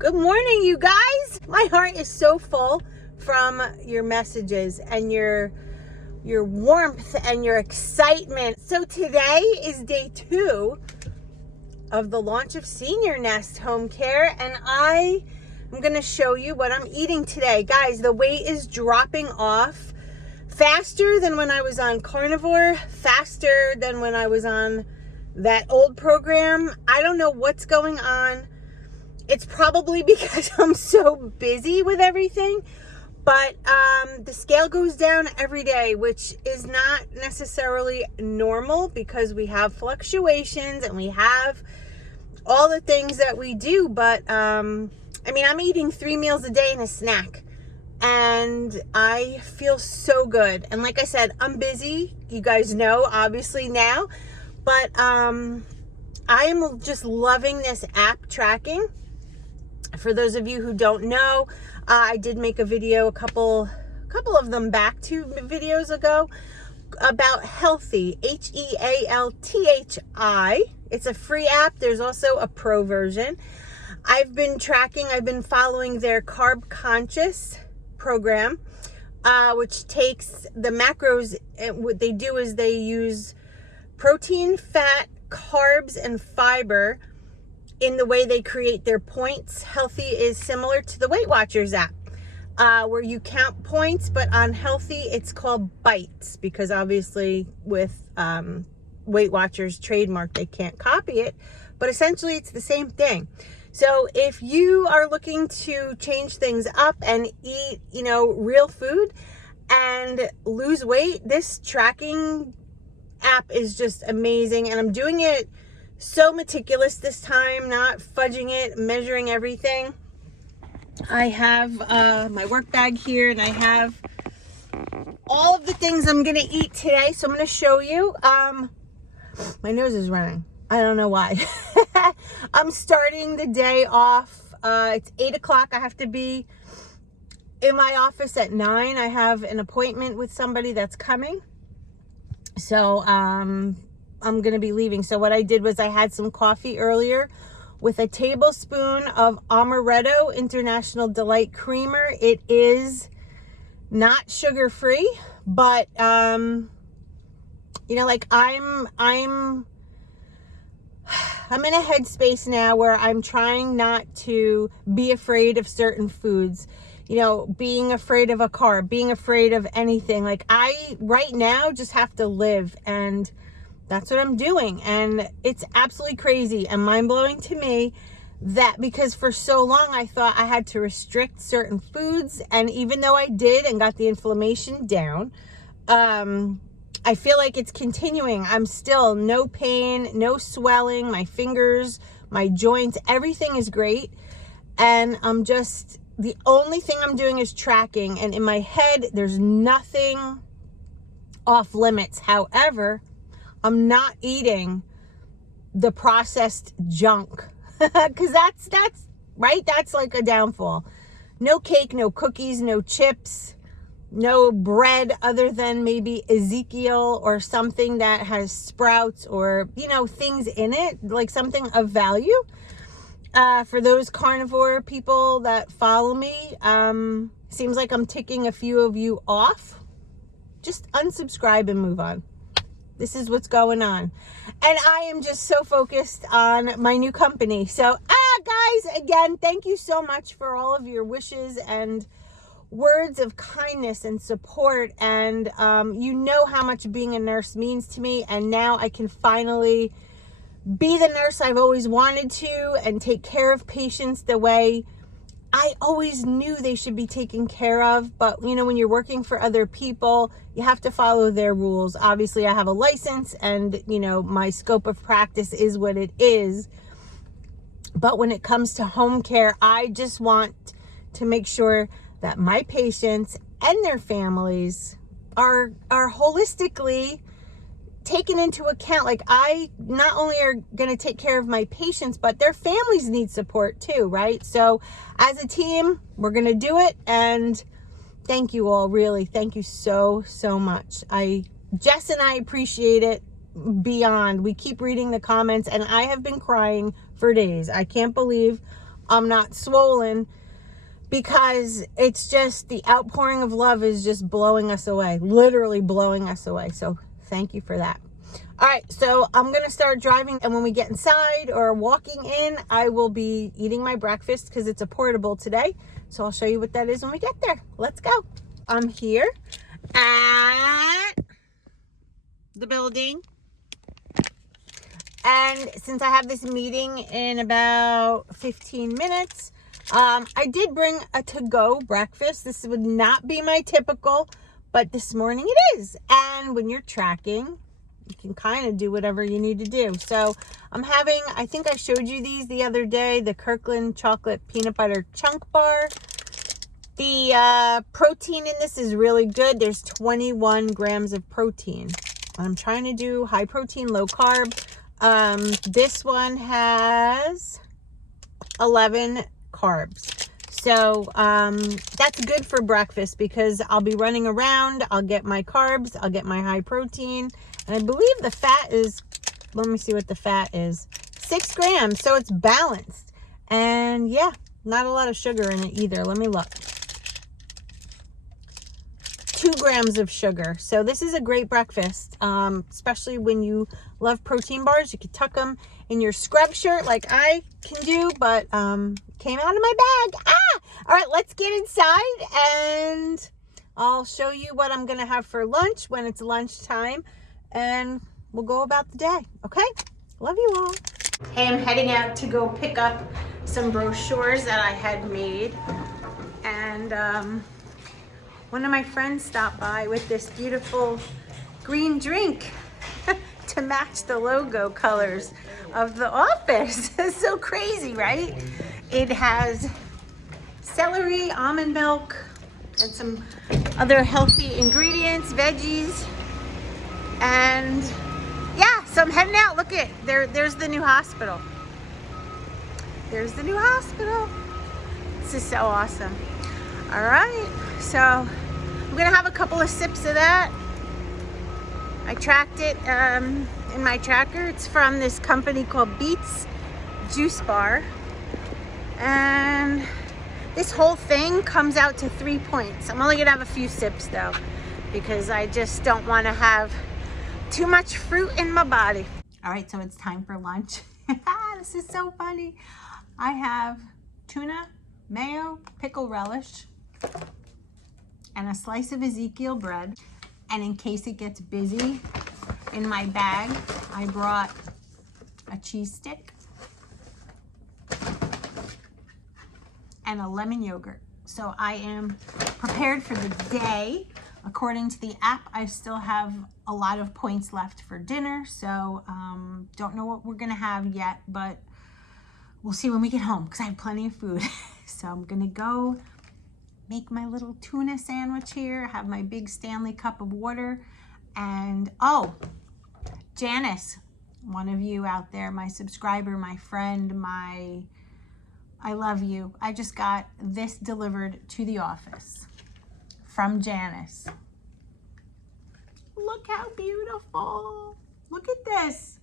Good morning, you guys. My heart is so full from your messages and your warmth and your excitement. So today is day 2 of the launch of Senior Nest Home Care, and I am going to show you what I'm eating today. Guys, the weight is dropping off faster than when I was on carnivore, faster than when I was on that old program. I don't know what's going on. It's probably because I'm so busy with everything, but the scale goes down every day, which is not necessarily normal because we have fluctuations and we have all the things that we do. But I mean, I'm eating 3 meals a day and a snack, and I feel so good. And like I said, I'm busy. You guys know, obviously now, but I am just loving this app tracking. For those of you who don't know, I did make a video a couple of them back, 2 videos ago, about Healthy, Healthi. It's a free app. There's also a pro version. I've been following their Carb Conscious program, which takes the macros, and what they do is they use protein, fat, carbs, and fiber in the way they create their points. Healthy is similar to the Weight Watchers app, where you count points, but on Healthy, it's called bites, because obviously with Weight Watchers trademark, they can't copy it, but essentially it's the same thing. So if you are looking to change things up and eat, real food and lose weight, this tracking app is just amazing. And I'm doing it so meticulous this time, not fudging it, measuring everything. I have my work bag here, and I have all of the things I'm gonna eat today. So I'm gonna show you. My nose is running. I don't know why. I'm starting the day off. It's 8 o'clock. I have to be in my office at 9. I have an appointment with somebody that's coming. So I'm going to be leaving. So what I did was I had some coffee earlier with a tablespoon of Amaretto International Delight Creamer. It is not sugar-free, but, I'm in a headspace now where I'm trying not to be afraid of certain foods, being afraid of a car, being afraid of anything. Like, I right now just have to live, and that's what I'm doing. And it's absolutely crazy and mind-blowing to me that, because for so long I thought I had to restrict certain foods, and even though I did and got the inflammation down, I feel like it's continuing. I'm still no pain, no swelling, my fingers, my joints, everything is great. And the only thing I'm doing is tracking, and in my head there's nothing off limits. However, I'm not eating the processed junk, because that's right. That's like a downfall. No cake, no cookies, no chips, no bread other than maybe Ezekiel or something that has sprouts or, things in it, like something of value. For those carnivore people that follow me, seems like I'm ticking a few of you off. Just unsubscribe and move on. This is what's going on. And I am just so focused on my new company. So, guys, again, thank you so much for all of your wishes and words of kindness and support. And you know how much being a nurse means to me. And now I can finally be the nurse I've always wanted to and take care of patients the way I always knew they should be taken care of. But, when you're working for other people, you have to follow their rules. Obviously, I have a license, and, my scope of practice is what it is. But when it comes to home care, I just want to make sure that my patients and their families are holistically taken into account. Like, I not only are going to take care of my patients, but their families need support too, right? So as a team, we're going to do it. And thank you all, really. Thank you so, so much. Jess and I appreciate it beyond. We keep reading the comments, and I have been crying for days. I can't believe I'm not swollen, because it's just the outpouring of love is just blowing us away, literally blowing us away. So thank you for that. All right, so I'm going to start driving, and when we get inside or walking in, I will be eating my breakfast because it's a portable today. So I'll show you what that is when we get there. Let's go. I'm here at the building, and since I have this meeting in about 15 minutes, I did bring a to-go breakfast. This would not be my typical, but this morning it is. And when you're tracking, you can kind of do whatever you need to do. So I'm having, I think I showed you these the other day, the Kirkland chocolate peanut butter chunk bar. The protein in this is really good. There's 21 grams of protein. I'm trying to do high protein, low carb. This one has 11 carbs. So that's good for breakfast because I'll be running around. I'll get my carbs. I'll get my high protein. And I believe the fat is, let me see what the fat is, 6 grams. So it's balanced. And yeah, not a lot of sugar in it either. Let me look. 2 grams of sugar. So this is a great breakfast, especially when you love protein bars. You could tuck them in your scrub shirt like I can do, but came out of my bag. All right, let's get inside and I'll show you what I'm gonna have for lunch when it's lunchtime, and we'll go about the day. Okay, love you all. Hey, I'm heading out to go pick up some brochures that I had made, and one of my friends stopped by with this beautiful green drink to match the logo colors of the office. It's so crazy, right? It has celery, almond milk, and some other healthy ingredients, veggies. And yeah, so I'm heading out. Look at there's the new hospital. There's the new hospital. This is so awesome. All right, so I'm gonna have a couple of sips of that. I tracked it in my tracker. It's from this company called Beats Juice Bar. And this whole thing comes out to 3 points. I'm only gonna have a few sips though, because I just don't wanna have too much fruit in my body. All right, so it's time for lunch. This is so funny. I have tuna, mayo, pickle relish, and a slice of Ezekiel bread. And in case it gets busy, in my bag, I brought a cheese stick and a lemon yogurt. So I am prepared for the day. According to the app, I still have a lot of points left for dinner. So don't know what we're gonna have yet, but we'll see when we get home because I have plenty of food. So I'm gonna go make my little tuna sandwich here, have my big Stanley cup of water, and oh, Janice, one of you out there, my subscriber, my friend, I love you. I just got this delivered to the office from Janice. Look how beautiful. Look at this.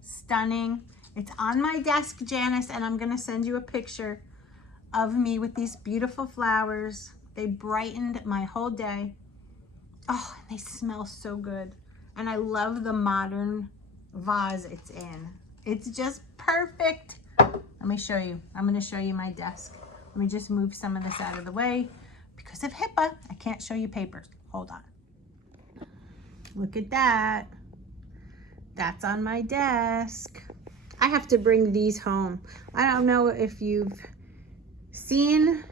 Stunning. It's on my desk, Janice, and I'm gonna send you a picture of me with these beautiful flowers. They brightened my whole day. Oh, they smell so good. And I love the modern vase it's in. It's just perfect. Let me show you. I'm gonna show you my desk. Let me just move some of this out of the way. Because of HIPAA, I can't show you papers. Hold on. Look at that. That's on my desk. I have to bring these home. I don't know if you've seen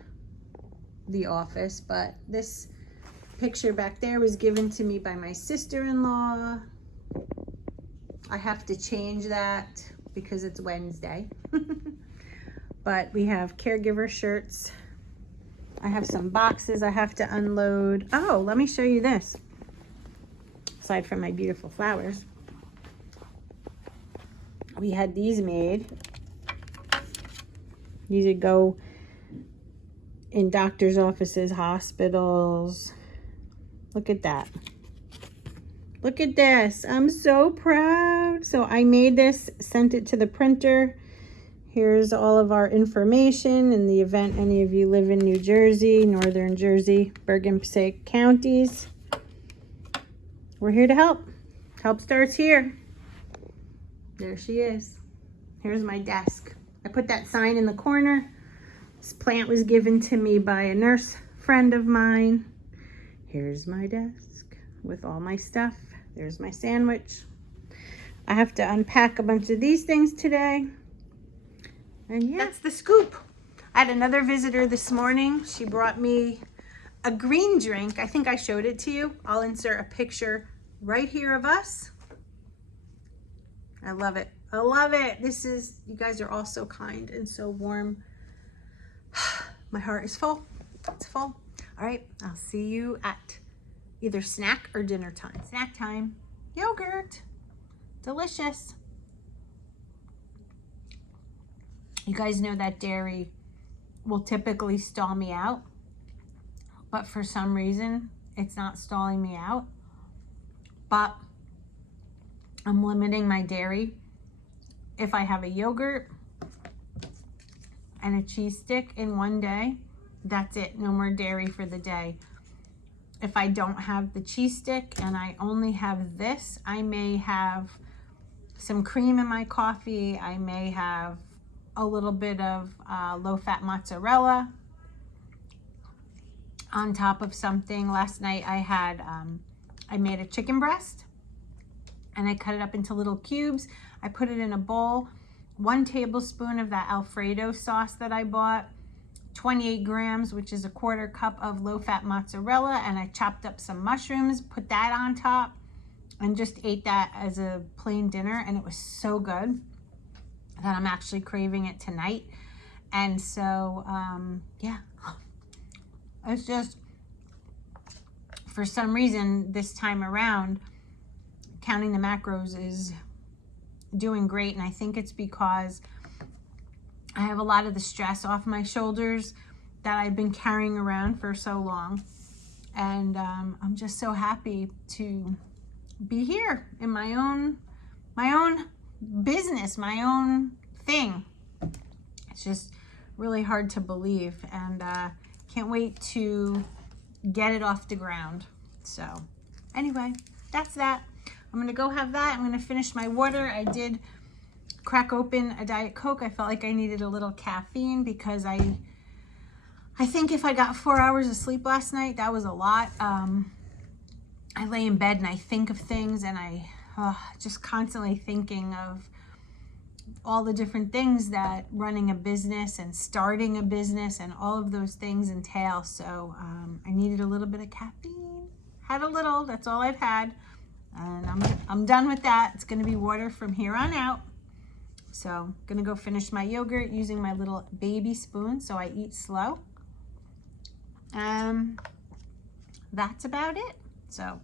The Office, but this picture back there was given to me by my sister-in-law. I have to change that because it's Wednesday. But we have caregiver shirts. I have some boxes I have to unload. Oh, let me show you this. Aside from my beautiful flowers, we had these made. These would go in doctor's offices, hospitals. Look at that. Look at this. I'm so proud. So I made this, sent it to the printer. Here's all of our information in the event any of you live in New Jersey, Northern Jersey, Bergen Passaic counties. We're here to help. Help starts here. There she is. Here's my desk. I put that sign in the corner. This plant was given to me by a nurse friend of mine. Here's my desk with all my stuff. There's my sandwich. I have to unpack a bunch of these things today. And yeah, that's the scoop. I had another visitor this morning. She brought me a green drink. I think I showed it to you. I'll insert a picture right here of us. I love it. I love it. This is, you guys are all so kind and so warm. My heart is full. It's full. All right, I'll see you at either snack or dinner time. Snack time. Yogurt. Delicious. You guys know that dairy will typically stall me out, but for some reason it's not stalling me out. But I'm limiting my dairy. If I have a yogurt and a cheese stick in one day, that's it. No more dairy for the day. If I don't have the cheese stick and I only have this, I may have some cream in my coffee. I may have a little bit of low-fat mozzarella on top of something. Last night I had, I made a chicken breast and I cut it up into little cubes. I put it in a bowl, 1 tablespoon of that Alfredo sauce that I bought, 28 grams, which is a 1/4 cup of low-fat mozzarella, and I chopped up some mushrooms, put that on top, and just ate that as a plain dinner, and it was so good that I'm actually craving it tonight. And so, yeah, it's just, for some reason, this time around, counting the macros is doing great, and I think it's because I have a lot of the stress off my shoulders that I've been carrying around for so long, and I'm just so happy to be here in my own business, my own thing. It's just really hard to believe, and can't wait to get it off the ground. So anyway, that's that. I'm gonna go have that. I'm gonna finish my water. I did crack open a Diet Coke. I felt like I needed a little caffeine because I think if I got 4 hours of sleep last night, that was a lot. I lay in bed and I think of things, and I just constantly thinking of all the different things that running a business and starting a business and all of those things entail. So I needed a little bit of caffeine. Had a little, that's all I've had. And I'm done with that. It's gonna be water from here on out. So I'm gonna go finish my yogurt using my little baby spoon so I eat slow. That's about it. So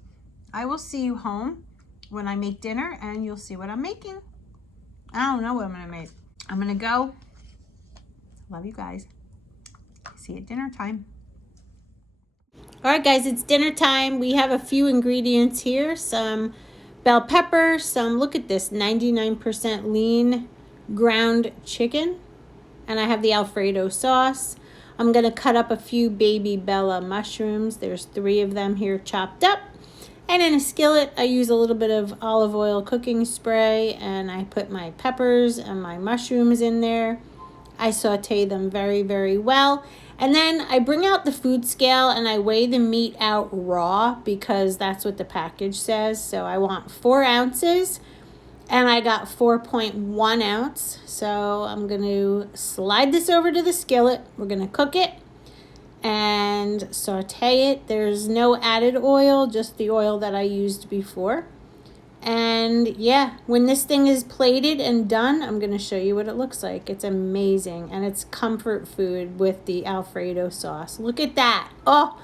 I will see you home when I make dinner, and you'll see what I'm making. I don't know what I'm gonna make. I'm gonna go. Love you guys. See you at dinner time. All right, guys, it's dinner time. We have a few ingredients here. Some bell pepper, some, look at this, 99% lean ground chicken. And I have the Alfredo sauce. I'm gonna cut up a few baby Bella mushrooms. There's 3 of them here chopped up. And in a skillet, I use a little bit of olive oil cooking spray, and I put my peppers and my mushrooms in there. I saute them very, very well. And then I bring out the food scale and I weigh the meat out raw because that's what the package says. So I want 4 ounces and I got 4.1 ounce. So I'm going to slide this over to the skillet. We're going to cook it and saute it. There's no added oil, just the oil that I used before. And yeah, when this thing is plated and done, I'm going to show you what it looks like. It's amazing, and it's comfort food with the Alfredo sauce. Look at that. Oh,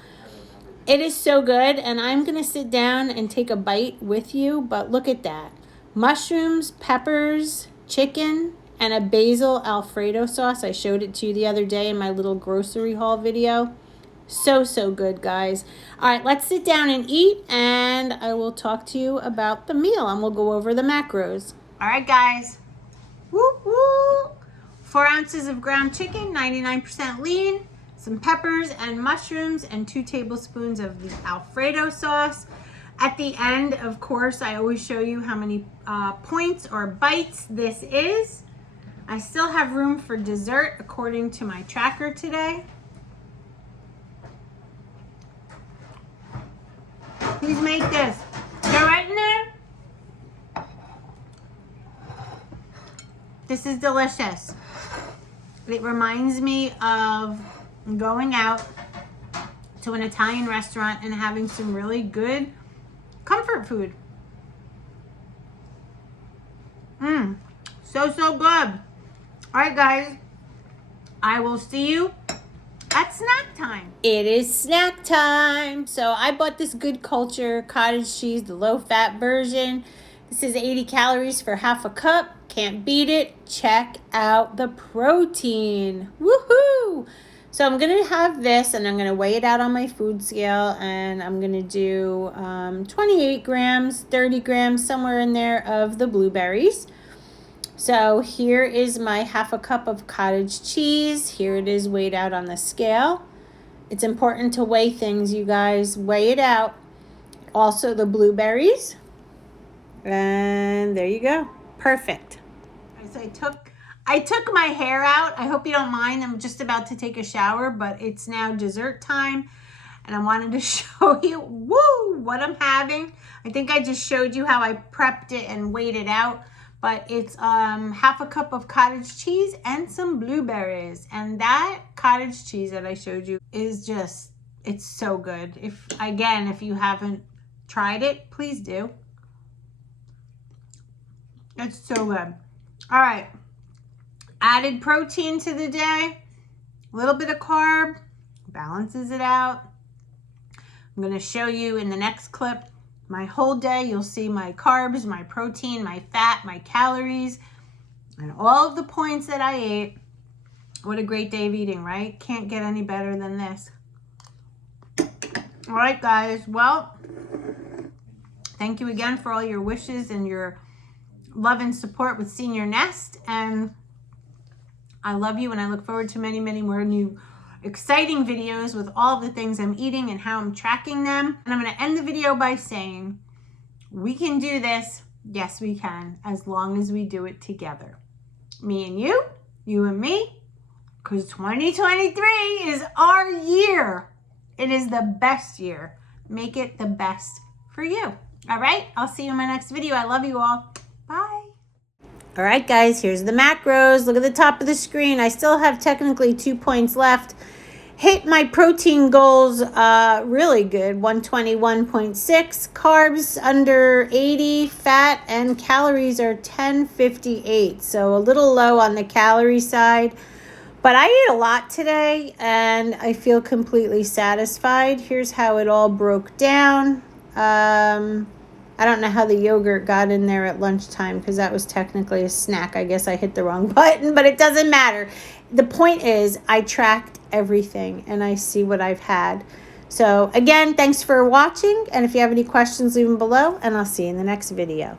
it is so good, and I'm going to sit down and take a bite with you, but look at that. Mushrooms, peppers, chicken, and a basil Alfredo sauce. I showed it to you the other day in my little grocery haul video. So, so good, guys. All right, let's sit down and eat, and I will talk to you about the meal, and we'll go over the macros. All right, guys. Woo, woo. 4 ounces of ground chicken, 99% lean, some peppers and mushrooms, and 2 tablespoons of the Alfredo sauce. At the end, of course, I always show you how many points or bites this is. I still have room for dessert according to my tracker today. Please make this. Go right in there. This is delicious. It reminds me of going out to an Italian restaurant and having some really good comfort food. So good. All right, guys. I will see you at snack time. It is snack time. So I bought this Good Culture cottage cheese, the low-fat version. This is 80 calories for half a cup. Can't beat it. Check out the protein. Woohoo! So I'm going to have this, and I'm going to weigh it out on my food scale, and I'm going to do 28 grams, 30 grams, somewhere in there of the blueberries. So here is my half a cup of cottage cheese. Here it is weighed out on the scale. It's important to weigh things, you guys. Weigh it out. Also the blueberries. And there you go. Perfect. So I took my hair out. I hope you don't mind. I'm just about to take a shower, but it's now dessert time. And I wanted to show you, what I'm having. I think I just showed you how I prepped it and weighed it out. But it's half a cup of cottage cheese and some blueberries. And that cottage cheese that I showed you is just, it's so good. If you haven't tried it, please do. It's so good. All right. Added protein to the day. A little bit of carb. Balances it out. I'm going to show you in the next clip my whole day. You'll see my carbs, my protein, my fat, my calories, and all of the points that I ate. What a great day of eating, right? Can't get any better than this. All right, guys. Well, thank you again for all your wishes and your love and support with Senior Nest. And I love you, and I look forward to many, many more new exciting videos with all the things I'm eating and how I'm tracking them. And I'm going to end the video by saying, we can do this. Yes, we can, as long as we do it together. Me and you and me, because 2023 is our year. It is the best year. Make it the best for you. All right, I'll see you in my next video. I love you all. Bye. All right, guys, here's the macros. Look at the top of the screen. I still have technically 2 points left. Hit my protein goals really good, 121.6. Carbs under 80. Fat and calories are 1058. So a little low on the calorie side. But I ate a lot today, and I feel completely satisfied. Here's how it all broke down. I don't know how the yogurt got in there at lunchtime because that was technically a snack. I guess I hit the wrong button, but it doesn't matter. The point is I tracked everything and I see what I've had. So again, thanks for watching. And if you have any questions, leave them below, and I'll see you in the next video.